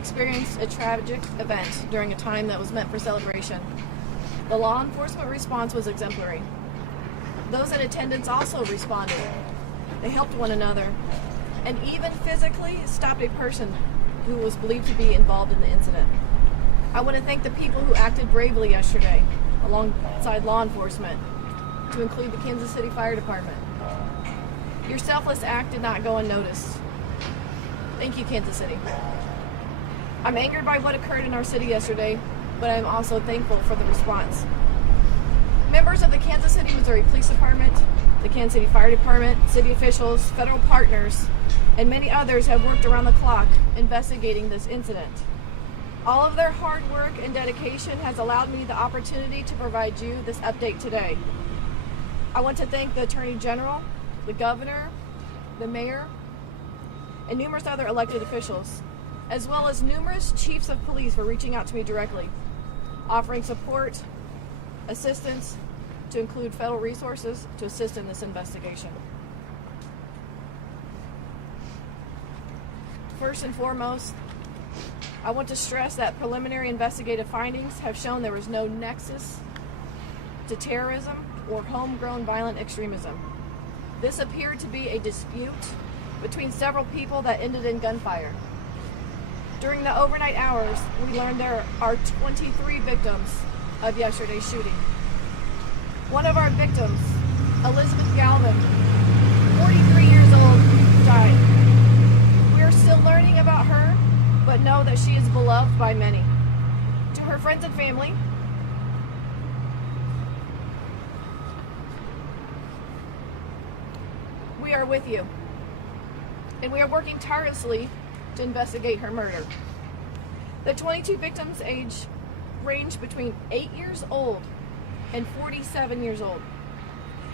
experienced a tragic event during a time that was meant for celebration. The law enforcement response was exemplary. Those in attendance also responded. They helped one another and even physically stopped a person who was believed to be involved in the incident. I want to thank the people who acted bravely yesterday alongside law enforcement, to include the Kansas City Fire Department. Your selfless act did not go unnoticed. Thank you, Kansas City. I'm angered by what occurred in our city yesterday, but I'm also thankful for the response. Members of the Kansas City, Missouri Police Department, the Kansas City Fire Department, city officials, federal partners, and many others have worked around the clock investigating this incident. All of their hard work and dedication has allowed me the opportunity to provide you this update today. I want to thank the Attorney General, the Governor, the Mayor, and numerous other elected officials, as well as numerous chiefs of police for reaching out to me directly, offering support, assistance, to include federal resources to assist in this investigation. First and foremost, I want to stress that preliminary investigative findings have shown there was no nexus to terrorism or homegrown violent extremism. This appeared to be a dispute between several people that ended in gunfire. During the overnight hours, we learned there are 23 victims of yesterday's shooting. One of our victims, Elizabeth Galvin, 43 years old, died. We are still learning about her, but know that she is beloved by many. To her friends and family, we are with you, and we are working tirelessly to investigate her murder. The 22 victims' age range between 8 years old and 47 years old.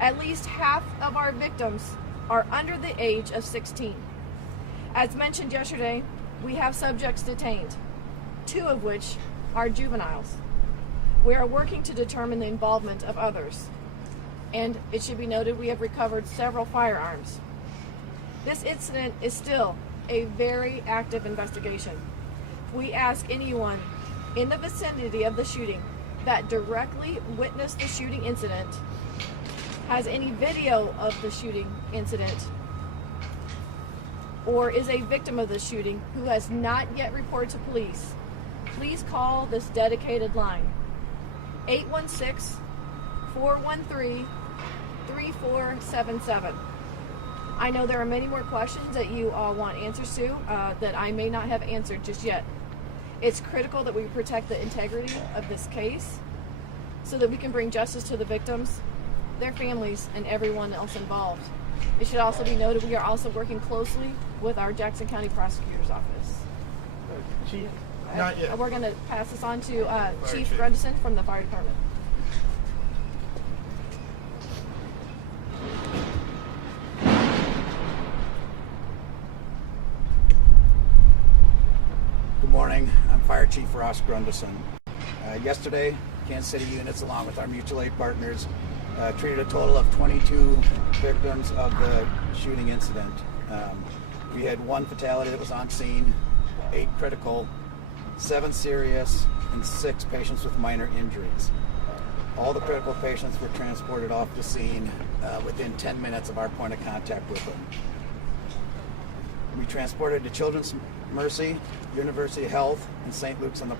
At least half of our victims are under the age of 16. As mentioned yesterday, we have subjects detained, 2 of which are juveniles. We are working to determine the involvement of others. And it should be noted, we have recovered several firearms. This incident is still a very active investigation. We ask anyone in the vicinity of the shooting that directly witnessed the shooting incident, has any video of the shooting incident, or is a victim of the shooting who has not yet reported to police, please call this dedicated line, 816-413-3477. I know there are many more questions that you all want answers to that I may not have answered just yet. It's critical that we protect the integrity of this case so that we can bring justice to the victims, their families, and everyone else involved. It should also be noted we are also working closely with our Jackson County Prosecutor's Office. Chief? Not yet. We're going to pass this on to Chief Grundison from the Fire Department. Good morning. I'm Fire Chief Ross Grundison. Yesterday, Kansas City units, along with our mutual aid partners, treated a total of 22 victims of the shooting incident. We had 1 fatality that was on scene, 8 critical, 7 serious, and 6 patients with minor injuries. All the critical patients were transported off the scene within 10 minutes of our point of contact with them. We transported to Children's Mercy, University Health, and St. Luke's on the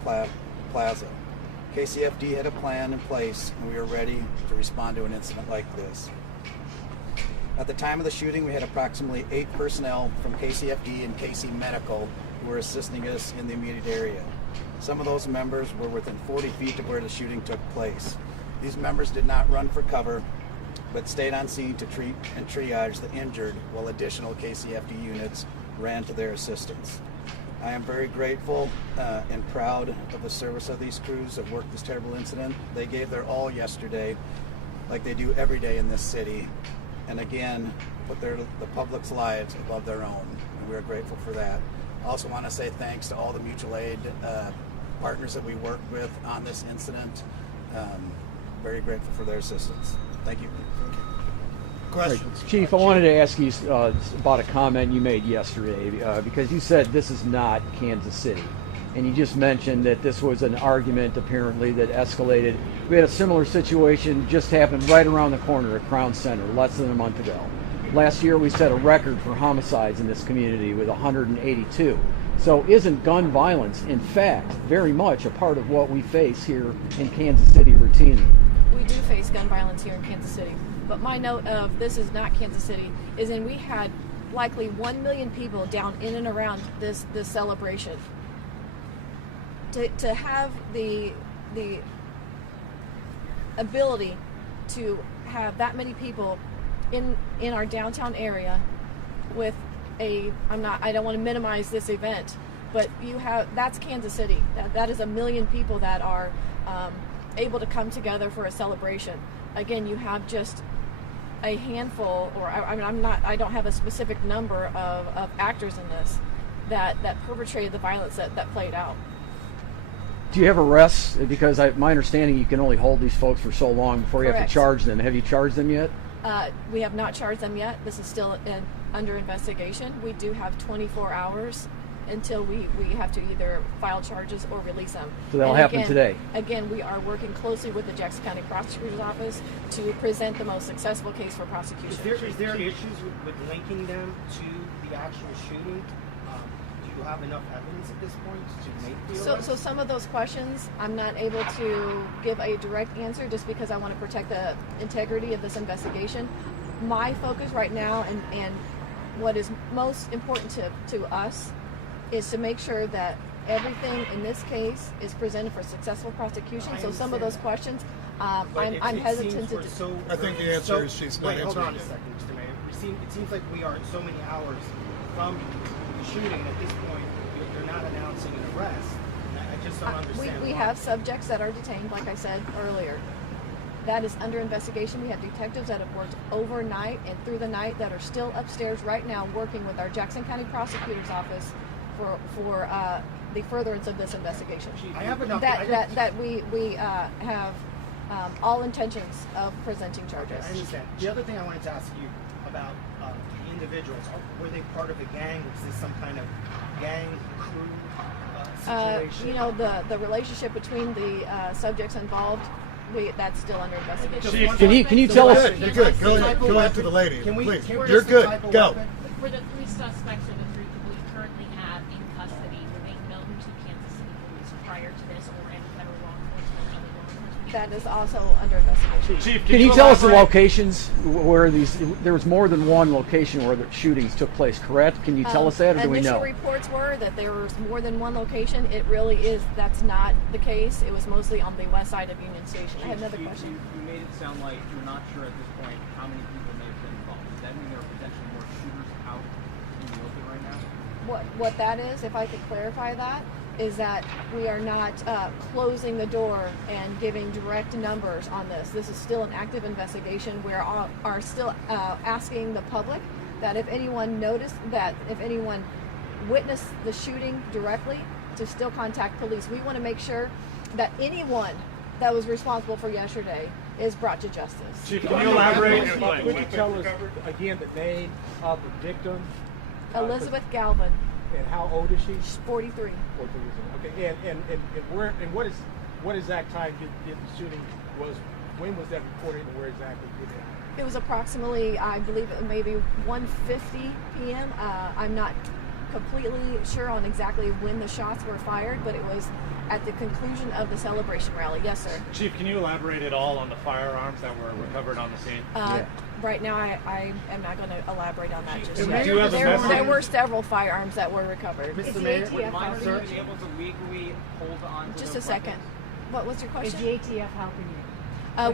Plaza. KCFD had a plan in place, and we were ready to respond to an incident like this. At the time of the shooting, we had approximately 8 personnel from KCFD and KC Medical who were assisting us in the immediate area. Some of those members were within 40 feet of where the shooting took place. These members did not run for cover, but stayed on scene to treat and triage the injured while additional KCFD units ran to their assistance. I am very grateful and proud of the service of these crews that worked this terrible incident. They gave their all yesterday, like they do every day in this city, and again, put the public's lives above their own, and we are grateful for that. I also want to say thanks to all the mutual aid partners that we worked with on this incident. Very grateful for their assistance. Thank you. Questions? Chief, I wanted to ask you about a comment you made yesterday because you said this is not Kansas City. and you just mentioned that this was an argument apparently that escalated. We had a similar situation just happened right around the corner at Crown Center less than a month ago. Last year we set a record for homicides in this community with 182. So isn't gun violence, in fact, very much a part of what we face here in Kansas City routinely? We do face gun violence here in Kansas City. But my note of this is not Kansas City is in we had likely 1 million people down in and around this celebration. To have the ability to have that many people in our downtown area with I don't want to minimize this event, but that's Kansas City. That is 1 million people that are able to come together for a celebration. Again, you have just a handful, or I don't have a specific number of actors in this that perpetrated the violence that played out. Do you have arrests? Because my understanding, you can only hold these folks for so long before you have Correct. to charge them. Have you charged them yet? We have not charged them yet. This is still under investigation. We do have 24 hours until we have to either file charges or release them. So that'll And happen today? Again, we are working closely with the Jackson County Prosecutor's Office to present the most successful case for prosecution. Is there issues with linking them to the actual shooting? Do you have enough evidence at this point to make the arrest? So some of those questions, I'm not able to give a direct answer just because I want to protect the integrity of this investigation. My focus right now and what is most important to us is to make sure that everything in this case is presented for successful prosecution. So some of those questions, I'm hesitant to do. I think the answer is she's not wait, hold answering on a it. second, Mr. Mayor. It seems like we are so many hours from the shooting. At this point, you're not announcing an arrest. I just don't understand. We why. have subjects that are detained, like I said earlier. That is under investigation. We have detectives that have worked overnight and through the night that are still upstairs right now working with our Jackson County Prosecutor's Office for the furtherance of this investigation. I have enough. That we have all intentions of presenting charges. I understand. The other thing I wanted to ask you about the individuals, were they part of a gang? Was this some kind of gang crew situation? The relationship between the subjects involved, that's still under investigation. Just one Can you- more can you thing. tell So us- what You're good. Go type of ahead weapon- to the lady. Can we- Please. can we- You're what's the good. type of Go. weapon? For the three suspects or the three people we currently have in custody, were they known to Kansas City Police prior to this or any federal law enforcement or other law enforcement? That is also under investigation. Chief, Can you tell us the elaborate? locations where there was more than one location where the shootings took place, correct? Can you tell us that, or do we Initial know? reports were that there was more than one location. It really is, that's not the case. It was mostly on the west side of Union Station. I had another question. You made it sound like you're not sure at this point how many people may have been involved. Does that mean there are potentially more shooters out in the open right now? What that is, if I could clarify that, is that we are not closing the door and giving direct numbers on this. This is still an active investigation. We are still asking the public that if anyone noticed that, if anyone witnessed the shooting directly, to still contact police. We want to make sure that anyone that was responsible for yesterday is brought to justice. Chief, can you elaborate? Would you tell us again the name of the victim? Elizabeth Galvin, And how old is she? she's 43. Okay, and where and what exact time did the shooting was? When was that reported, and where exactly did it happen? It was approximately, I believe, maybe 1:50 p.m. I'm not completely sure on exactly when the shots were fired, but it was at the conclusion of the celebration rally. Yes, sir. Chief, can you elaborate at all on the firearms that were recovered on the scene? Right now, I am not going to elaborate on that just The yet. mayor was There wondering- were several firearms that were recovered. Mr. Mayor, Would minors sir, be able to legally hold on to Just a those second. weapons? What was your Is question? the ATF helping you?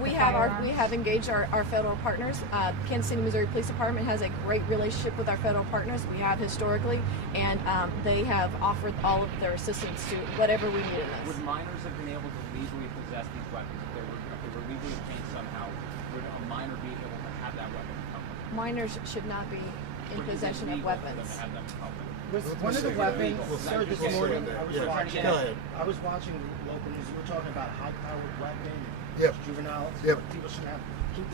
We the have firearms? we have engaged our federal partners. Kansas City, Missouri Police Department has a great relationship with our federal partners. We have historically, and they have offered all of their assistance to whatever we need in this. Would minors have been able to legally possess these weapons if they were legally obtained somehow? Would a minor be able to have that weapon in public? Minors should not be in Or is it possession of legal for them weapons. to have them in public? was one of the weapons, sir, this morning, Yeah, go ahead. I was watching local news. You were talking about high-powered weapon, Yep. juveniles, Yep. people shouldn't have.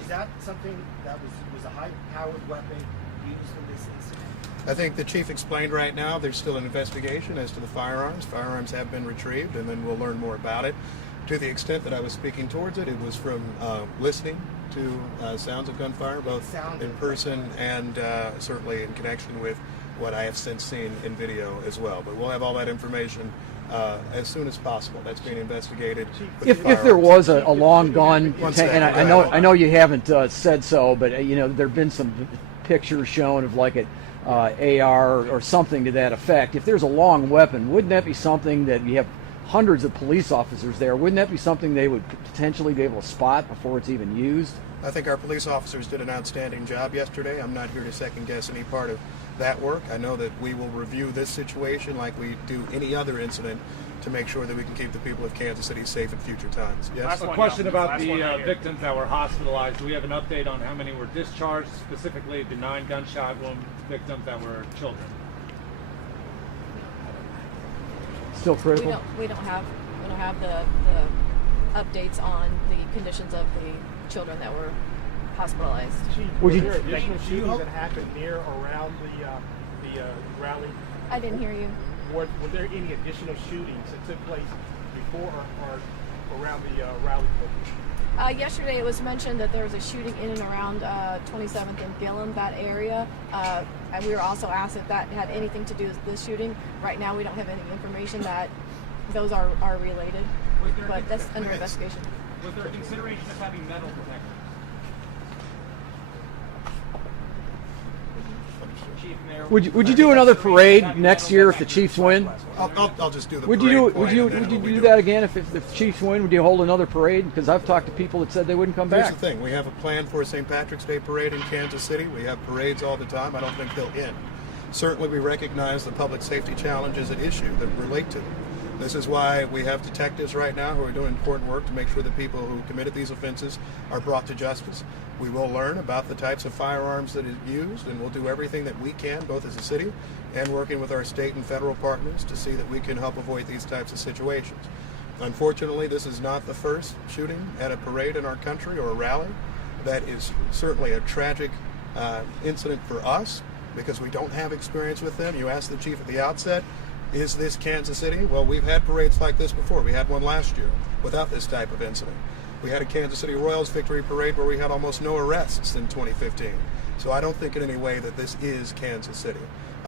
Is that something that was a high-powered weapon used in this incident? I think the chief explained right now there's still an investigation as to the firearms. Firearms have been retrieved, and then we'll learn more about it. To the extent that I was speaking towards it, it was from listening to sounds of gunfire, both in person and certainly in connection with what I have since seen in video as well. But we'll have all that information as soon as possible. That's being investigated. If there was a long gun, One and second. I know you haven't said so, but you know there've been some pictures shown of like an AR or something to that effect. If there's a long weapon, wouldn't that be something that you have hundreds of police officers there? Wouldn't that be something they would potentially be able to spot before it's even used? I think our police officers did an outstanding job yesterday. I'm not here to second guess any part of that work. I know that we will review this situation like we do any other incident to make sure that we can keep the people of Kansas City safe in future times. Yes? A question about the victims that were hospitalized. Do we have an update on how many were discharged, specifically the 9 gunshot wound victims that were children? Still critical? We don't have the updates on the conditions of the children that were hospitalized. Chief, Would were you- there additional shootings that happened near or around the rally? I didn't hear you. Were there any additional shootings that took place before or around the rally? Yesterday it was mentioned that there was a shooting in and around 27th and Gillum, that area. And we were also asked if that had anything to do with this shooting. Right now we don't have any information that those are related, but that's under investigation. Was there a consideration of having metal detectors? Chief, Mayor, Would you do another parade next year if the Chiefs win? I'll just do the Would parade you point and then would we you do that again if the Chiefs win? Would you hold another parade? Because I've talked to people that said they wouldn't come Here's back. the thing. We have a plan for a St. Patrick's Day parade in Kansas City. We have parades all the time. I don't think they'll end. Certainly we recognize the public safety challenges at issue that relate to them. This is why we have detectives right now who are doing important work to make sure that people who committed these offenses are brought to justice. We will learn about the types of firearms that is used, and we'll do everything that we can, both as a city and working with our state and federal partners, to see that we can help avoid these types of situations. Unfortunately, this is not the first shooting at a parade in our country or a rally. That is certainly a tragic incident for us because we don't have experience with them. You asked the chief at the outset, is this Kansas City? Well, we've had parades like this before. We had one last year without this type of incident. We had a Kansas City Royals victory parade where we had almost no arrests in 2015. So I don't think in any way that this is Kansas City.